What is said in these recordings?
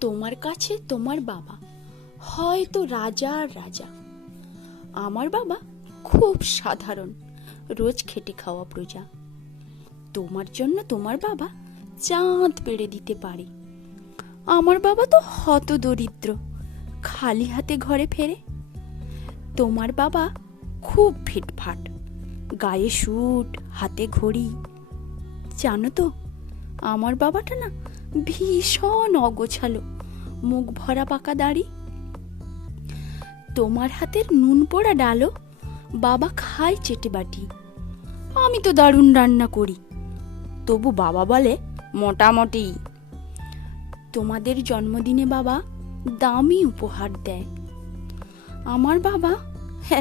তোমার কাছে তোমার বাবা হয়তো রাজা আর রাজা। আমার বাবা খুব সাধারণ, রোজ খেটে খাওয়া প্রজা। তোমার জন্য তোমার বাবা চাঁদ পেড়ে দিতে পারে। আমার বাবা তো হত দরিদ্র, খালি হাতে ঘরে ফেরে। তোমার বাবা খুব ফিটফাট, গায়ে স্যুট, হাতে ঘড়ি। জানো তো, আমার বাবাটা না ভীষণ অগোছালো, মুখ ভরা পাকা দাড়ি। তোমার হাতের নুন পোড়া ডালও বাবা খায় চেটে বাটি। আমি তো দারুণ রান্না করি, তবু বাবা বলে মোটামুটি। তোমাদের জন্মদিনে বাবা দামি উপহার দেয়। আমার বাবা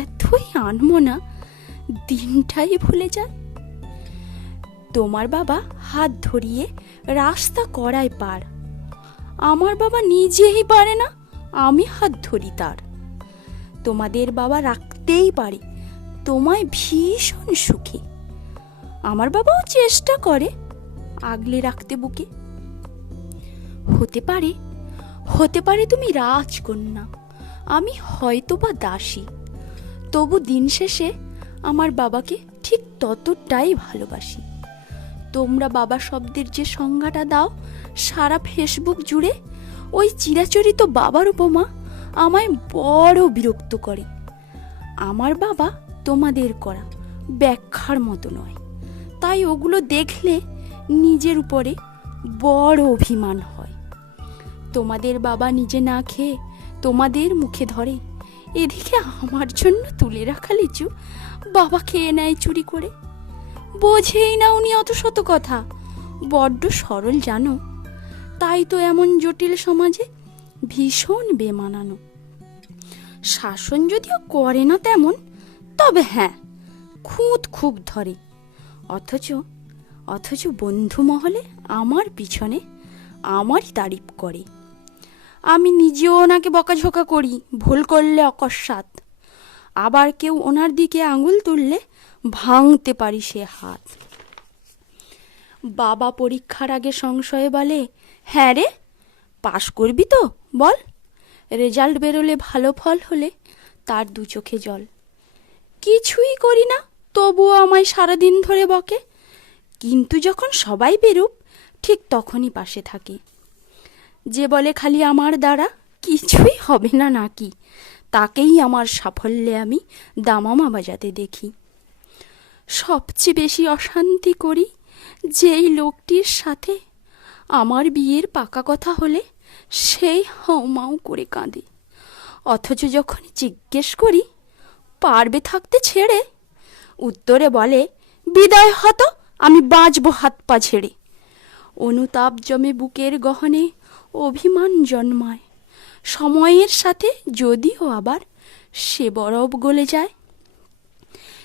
এতই আনমনা, দিনটাই ভুলে যায়। তোমার বাবা হাত ধরিয়ে রাস্তা করায় পার। আমার বাবা নিজেই পারে না, আমি হাত ধরি তার। তোমাদের বাবা রাখতেই পারে তোমায় ভীষণ সুখে। আমার বাবাও চেষ্টা করে আগলে রাখতে বুকে। হতে পারে তুমি রাজকন্যা, আমি হয়তো বা দাসী, তবু দিন শেষে আমার বাবাকে ঠিক ততটাই ভালোবাসি। তোমরা বাবা শব্দের যে সংজ্ঞাটা দাও সারা ফেসবুক জুড়ে, ওই চিরাচরিত বাবার উপমা আমায় বড় বিরক্ত করে। আমার বাবা তোমাদের করা ব্যাখ্যার মতো নয়, তাই ওগুলো দেখলে নিজের উপরে বড় অভিমান হয়। তোমাদের বাবা নিজে না খেয়ে তোমাদের মুখে ধরে, এদিকে আমার জন্য তুলে রাখা লিচু বাবা খেয়ে নেয় চুরি করে। বোঝেই না উনি অত শত কথা, বড্ড সরল জানো, তাই তো এমন জটিল সমাজে ভীষণ বেমানানো। শাসন যদিও করে না তেমন, তবে হ্যাঁ খুঁত খুব ধরে। অথচ বন্ধু মহলে আমার পিছনে আমারই তারিফ করে। আমি নিজেও ওনাকে বকাঝোকা করি ভুল করলে অকস্মাৎ। আবার কেউ ওনার দিকে আঙুল তুললে ভাঙতে পারি সে হাত। বাবা পরীক্ষার আগে সংশয়ে বলে, হ্যাঁ রে পাশ করবি তো বল। রেজাল্ট বেরোলে ভালো ফল হলে তার দু চোখে জল। কিছুই করি না, তবুও আমায় সারাদিন ধরে বকে। কিন্তু যখন সবাই বেরুপ ঠিক তখনই পাশে থাকে। যে বলে খালি আমার দ্বারা কিছুই হবে না নাকি, তাকেই আমার সাফল্যে আমি দামামা বাজাতে দেখি। সবচেয়ে বেশি অশান্তি করি যেই লোকটির সাথে, আমার বিয়ের পাকা কথা হলে সেই হাউমাউ করে কাঁদে। অথচ যখন জিজ্ঞেস করি পারবে থাকতে ছেড়ে, উত্তরে বলে বিদায় হতো, আমি বাঁচবো হাত পা ছেড়ে। অনুতাপ জমে বুকের গহনে, অভিমান জন্মায়। সময়ের সাথে যদিও আবার সে বরফ গলে যায়।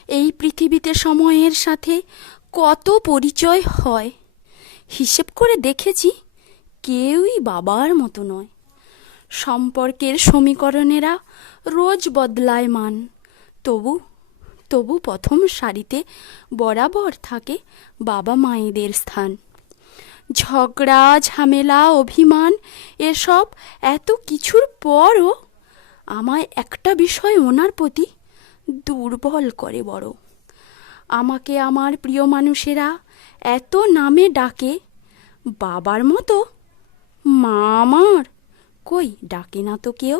এই পৃথিবীতে সময়ের সাথে কত পরিচয় হয়, হিসেব করে দেখেছি কেউই বাবার মতো নয়। সম্পর্কের সমীকরণেরা রোজ বদলায় মান, তবু প্রথম সারিতে বরাবর থাকে বাবা মায়েদের স্থান। ঝগড়া ঝামেলা অভিমান এসব এত কিছুর পরও আমায় একটা বিষয় ওনার প্রতি দুর্বল করে বড়। আমাকে আমার প্রিয় মানুষেরা এত নামে ডাকে, বাবার মতো মা আমার কই ডাকে না তো কেউ।